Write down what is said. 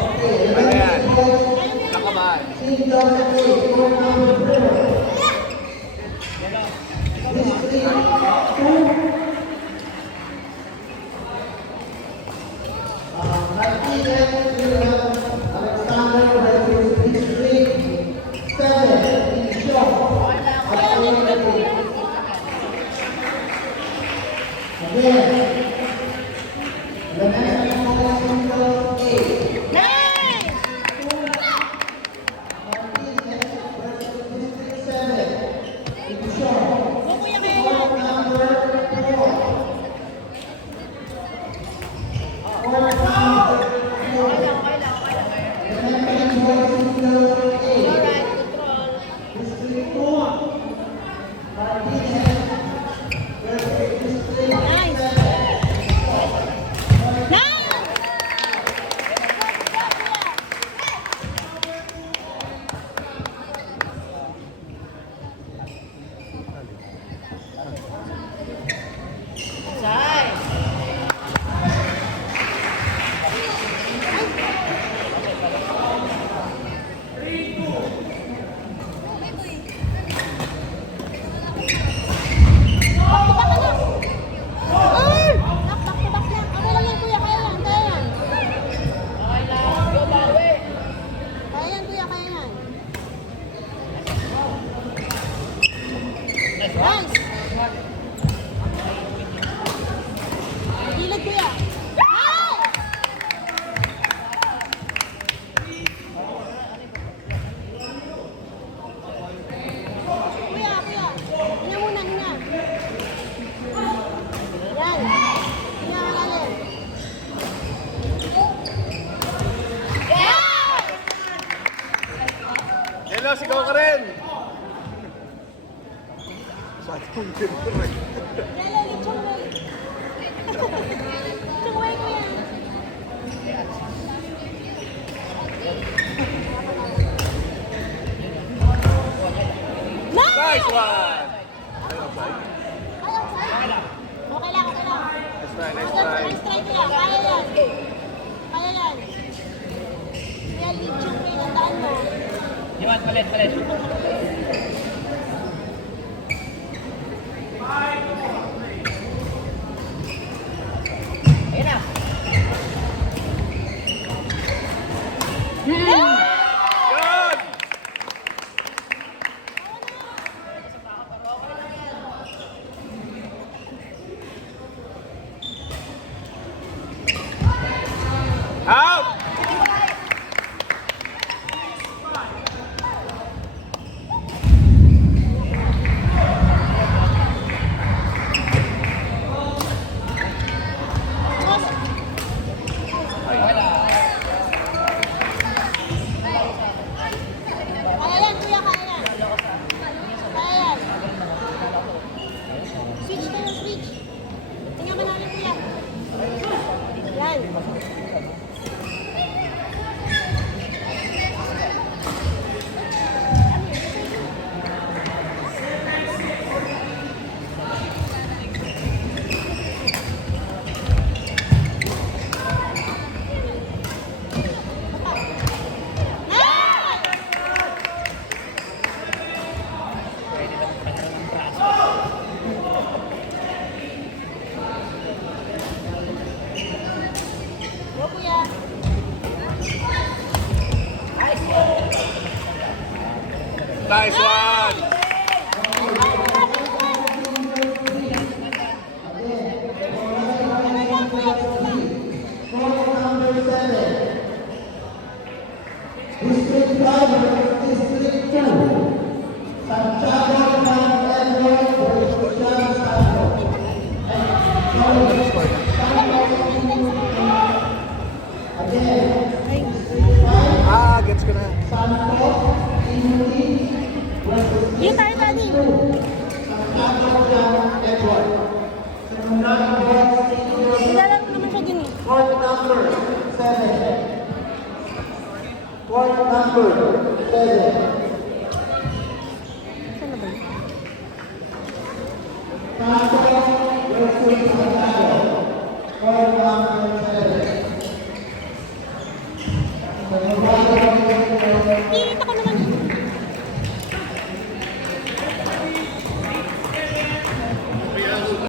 Ano yan? Nakabahan. Hello, sigaw ka rin! Saan yung pinto? Nice one! Okay lang. Nice try, nice try. Nice try ko yan. Kaya yan. Kaya lead yung pinandaan mo. Iwan, palit. Ayun na. Good! Out! Kaya yan, kuya, kaya yan. Kaya yan. Switch tayo, switch. Tingnan mo namin, kuya. Yan. Go, kuya. Nice one! Gets ko na. Yun tayo, Tani. Nilalaro naman siya dun eh. Court number 7. Court number 7. Saan na ba yun? Santos versus Santiago. Court number